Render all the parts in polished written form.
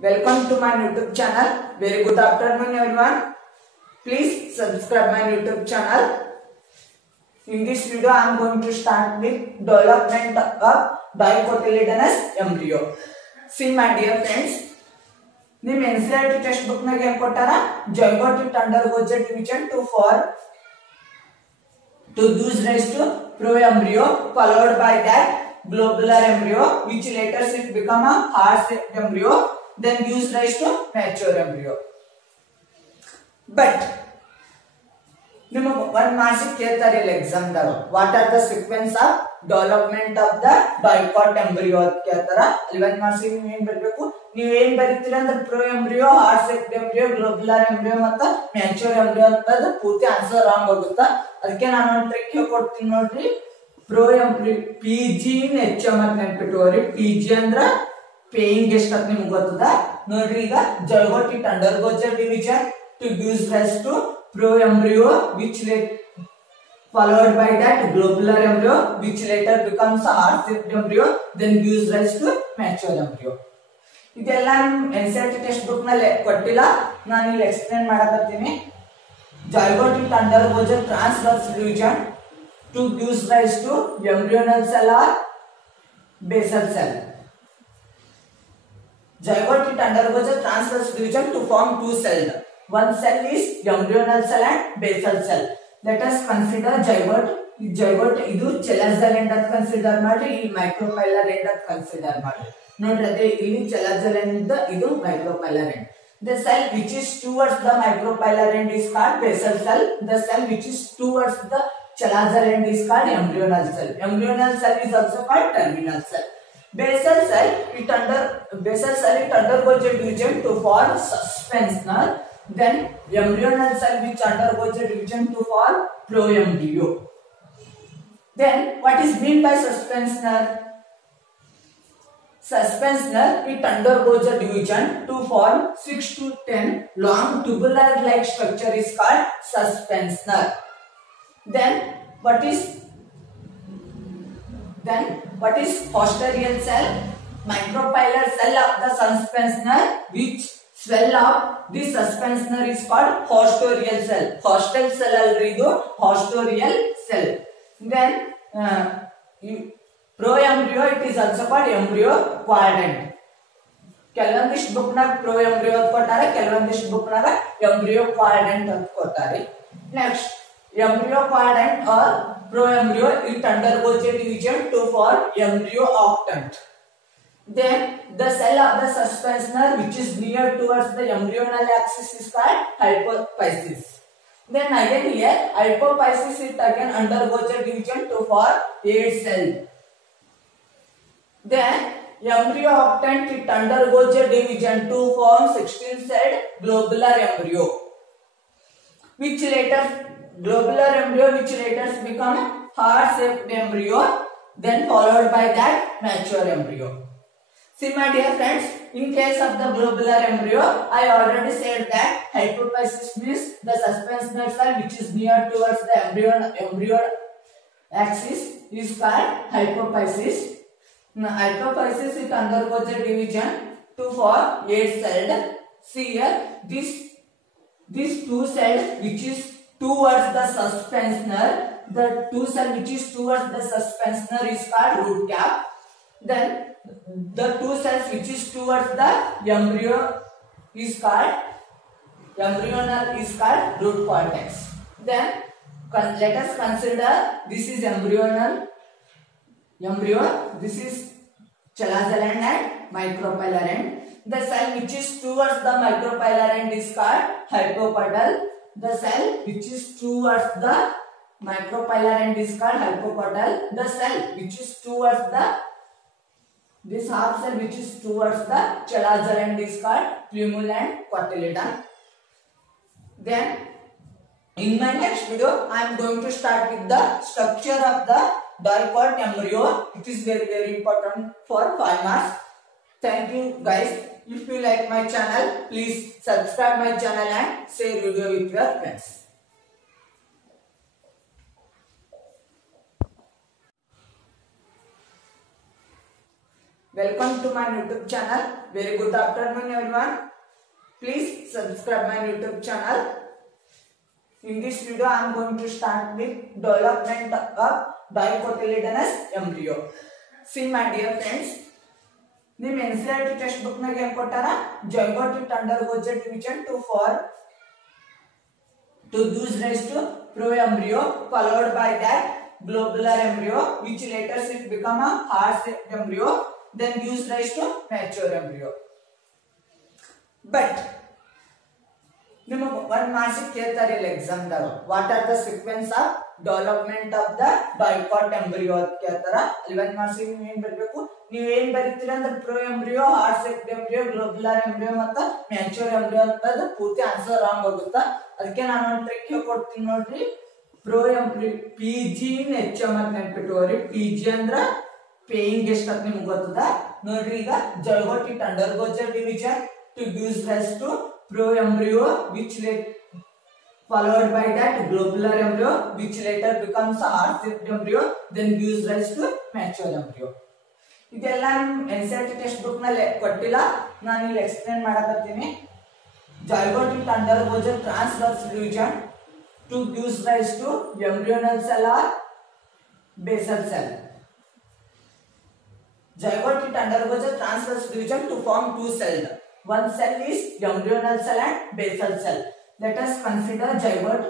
Welcome to my YouTube channel. Very good afternoon, everyone. Please subscribe my YouTube channel. In this video, I am going to start with development of dicotyledonous embryo. See, my dear friends, ನಿಮ್ಮ NCERT text book ನಾಗ ಏನು ಕೊಟ್ಟಾರ zygote it undergoes a division to form to gives rise to proembryo followed by that globular embryo which later it become a heart-shaped embryo then gives rise to mature embryo. But ನಿಮಗೆ ಒಂದು marks ಕೇಳ್ತಾರೆ ಇಲ್ಲ exam ದಾಗ what are the sequence of development of the dicot embryo ಅಂತ ಕೇಳ್ತಾರ. ಅಲ್ಲಿ ಒಂದು marks ನೀವು ಏನ್ ಬರಬೇಕು, ನೀವು ಏನ್ ಬರೀತೀರ ಅಂದ್ರೆ pro embryo, heart shaped embryo, globular embryo ಮತ್ತು ಮ್ಯಾಚೂರ್ ಎಂಬ್ರಿಯೋ ಅಂತ ಪೂರ್ತಿ ಆನ್ಸರ್ ರಾಂಗ್ ಹೋಗುತ್ತಾ. ಅದಕ್ಕೆ ನಾನು ಒಂದು ಟ್ರಿಕ್ ಹೇಳ್ಕೊಡ್ತೀನಿ ನೋಡ್ರಿ. ಪ್ರೋ ಎಂಬ್ರಿಯೋ PG HM ಅಂತ ನೆನ್ಪಿಟ್ಟುವರಿ. PG ಅಂದ್ರ ಪೇಯಿಂಗ್ ಗೆಸ್ಟ್ ಅಂತ ನಿಮ್ಗೆ ಗೊತ್ತದ ನೋಡ್ರಿ. ಈಗ zygote it undergoes a division to gives rise to proembryo which followed by that globular embryo which later becomes a heart-shaped embryo then gives rise to mature embryo. ಇದೆಲ್ಲ NCERT text book ನಲ್ಲಿ ಕೊಟ್ಟಿಲ್ಲ, ನಾನು ಇಲ್ಲಿ explain ಮಾಡಕತ್ತೀನಿ. zygote it undergoes a transverse division to gives rise to embryonal cell or basal cell. Zygote it undergoes a transverse division to form two cells. One cell is embryonal cell and basal cell. Let us consider zygote. Zygote ಇದು chelazal end ಅಂತ consider ಮಾಡಿ, ಈ micropylar end ಅಂತ consider ಮಾಡಿ. ನೋಡ್ರಿ ಅದೇ ಇಲ್ಲಿ chelazal end, ಇದು micropylar end. The cell which is towards the micropylar end is called basal cell. The cell which is towards the chelazal end is called embryonal cell. Embryonal cell is also called terminal cell. Basal cell it undergoes a division to form suspensory. Then embryonal cell which undergoes a division to form proembryo. Then what is mean by suspensory? Suspensory it undergoes a division to form 6 to 10 long tubular like structure is called suspensory. Then what is posterior cell? Micropylar cell of the suspensory which swell up this suspensory is called posterior cell. Posterior cell alridu posterior cell. Then proembryo it is also called embryo quadrant. ಕೆಲವೊಂದಿಷ್ಟು book ನಾಗ pro embryo ಅಂತ ಕೊಟ್ಟಾರೆ, ಕೆಲವೊಂದಿಷ್ಟು book ನಾಗ embryo quadrant ಅಂತ ಕೊಟ್ಟಾರೆ. Next embryo quadrant or proembryo it undergoes a division to form embryo octant. Then the cell of the suspensory which is near towards the embryonal axis is called hypophysis. Then again here hypophysis it again undergoes a division to form 8 cells. Then embryo octant it undergoes a division to form 16-celled globular embryo which later become heart-shaped embryo then followed by that mature embryo. See my dear friends, in case of the globular embryo, I already said that hypophysis means the suspensory cell which is near towards the embryo axis is called hypophysis. Now hypophysis it undergoes a division to form 8-celled. See here, this 2 cells which is towards the suspensory, the 2 cell which is towards the suspensory is called root cap. Then the 2 cells which is towards the embryo is called embryonal is called root cortex. Then let us consider this is embryo, this is chelazal end and micropylar end. The cell which is towards the micropylar end is called hypopadal. The cell which is towards the micropylar end is called hypopadal. The cell which is towards this half cell which is towards the chelazal end is called plumule and cotyledon. Then in my next video I am going to start with the structure of the dicot embryo. It is very important for 5 marks. Thank you guys. If you like my channel, please subscribe my channel and share video with your friends. Welcome to my YouTube channel. Very good afternoon everyone. Please subscribe my YouTube channel. In this video I am going to start with development of dicotyledonous embryo. See my dear friends, ನಿಮ್ಮ NCERT text book ನಾಗ ಏನು ಕೊಟ್ಟಾರ zygote it undergoes division to gives rise to proembryo followed by that globular embryo which later it become a heart-shaped embryo then gives rise to mature embryo. But ನಿಮಗೆ ಒಂದು marks ಕೇಳ್ತಾರೆ ಇಲ್ಲ exam ದಾಗ what are the sequence of development of the dicot embryo ಅಂತ ಕೇಳ್ತಾರ. ಅಲ್ಲಿ ಒಂದು marks ನೀವು ಏನ್ ಬರಬೇಕು, ನೀವು ಏನ್ ಬರೀತೀರ ಅಂದ್ರೆ pro embryo, heart shaped embryo, globular embryo ಮತ್ತು ಮ್ಯಾಚೂರ್ ಎಂಬ್ರಿಯೋ ಅಂತ ಪೂರ್ತಿ ಆನ್ಸರ್ ರಾಂಗ್ ಹೋಗುತ್ತಾ. ಅದಕ್ಕೆ ನಾನು ಒಂದು ಟ್ರಿಕ್ ಕೊಡ್ತೀನಿ ನೋಡ್ರಿ. ಪ್ರೋ ಎಂಬ್ರಿಯೋ PG ಇನ್ HM ಅಂತ ನೆನ್ಪಿಟ್ಟುವರಿ. PG ಅಂದ್ರ ಪೇಯಿಂಗ್ ಗೆಸ್ಟ್ ಅಂತ ನಿಮ್ಗೆ ಗೊತ್ತದ ನೋಡ್ರಿ. ಈಗ zygote it undergoes division to gives rise to proembryo which followed by that globular embryo which later becomes a heart-shaped embryo then gives rise to mature embryo. ಇದೆಲ್ಲ NCERT text book ನಲ್ಲಿ ಕೊಟ್ಟಿಲ್ಲ, ನಾನು ಇಲ್ಲಿ explain ಮಾಡಕತ್ತೀನಿ. zygote it undergoes transverse division to gives rise to embryonal cell or basal cell. Zygote it undergoes transverse division to form two cells. One cell is embryonal cell and basal cell. Let us consider zygote.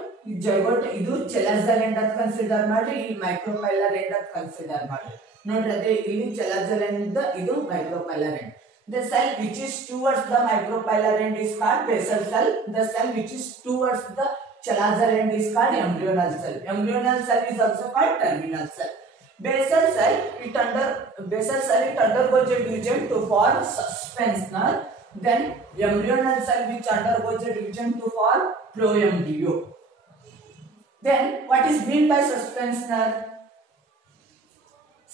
Zygote ಇದು chelazal end ಅಂತ consider ಮಾಡಿ, ಇಲ್ಲಿ ಮೈಕ್ರೋಪೈಲರ್ end ಅಂತ consider ಮಾಡಿ. ನೋಡ್ರಿ ಅದೇ ಇಲ್ಲಿ chelazal end, ಇದು ಮೈಕ್ರೋಪೈಲರ್ end. The cell which is towards the micropylar end is called basal cell. The cell which is towards the chelazal end is called embryonal cell. Embryonal cell is also called terminal cell. Basal cell it undergoes a division to form suspensional. Then embryonal cell which undergoes a division to form proembryo. Then what is mean by suspensional?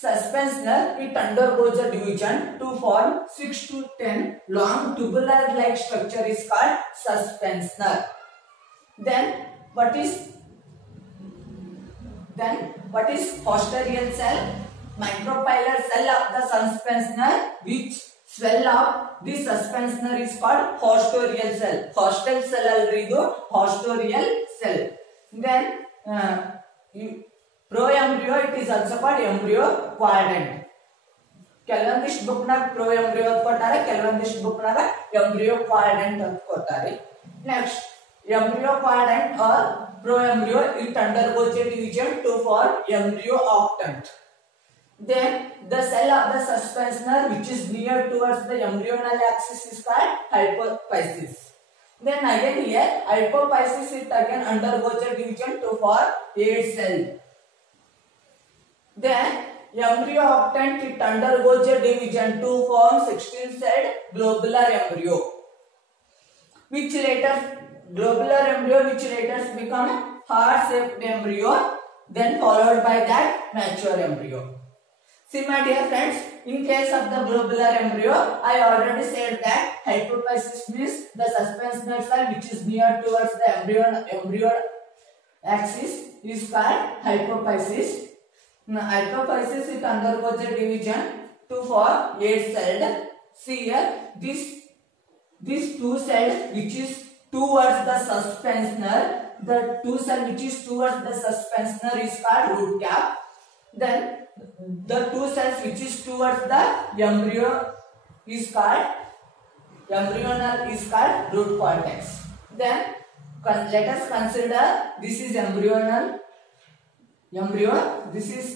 Suspensional it undergoes a division to form 6 to 10 long tubular like structure is called suspensional. Then what is posterior cell? Micropylar cell of the suspensional which swell up this suspensional is called posterior cell. Hostel cell alridu posterior cell. Then proembryo it is also called embryo quadrant. ಕೆಲವೊಂದಿಷ್ಟು book ನಾಗ pro embryo ಅಂತ ಕೊಟ್ಟಾರೆ, ಕೆಲವೊಂದಿಷ್ಟು book ನಾಗ embryo quadrant ಅಂತ ಕೊಟ್ಟಾರೆ. Next embryo quadrant or proembryo it undergoes a division to form embryo octant. Then the cell of the suspensional which is near towards the embryonal axis is called hypophysis. Then again here hypophysis it again undergoes a division to form 8 cell. Then embryo octant it undergoes a division to form 16 celled globular embryo which later become heart-shaped embryo then followed by that mature embryo. See my dear friends, in case of the globular embryo I already said that hypophysis means the suspensional cell which is near towards the embryo axis is called hypophysis. Now hypophysis it undergoes a division to form 8 celled. See here this 2 cells which is towards the suspensional, the 2 cell which is towards the suspensional is called root cap. Then the 2 cells which is towards the embryonal is called root cortex. Then let us consider this is embryo, this is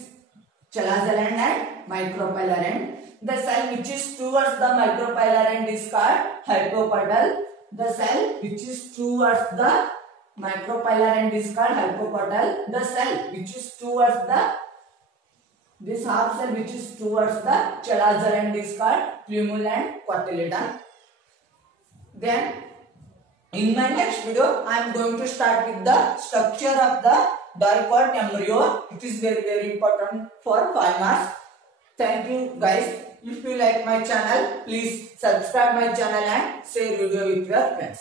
chelazal end and micropylar end. The cell which is towards the micropylar end is called hypopadal. The cell which is towards the micropylar end is called hypopadal. The cell which is towards this half cell which is towards the chelazal end is called plumule and cotyledon. Then in my next video I am going to start with the structure of the dicot embryo. It is very important for 5 marks. Thank you guys. If you like my channel, please subscribe my channel and share video with your friends.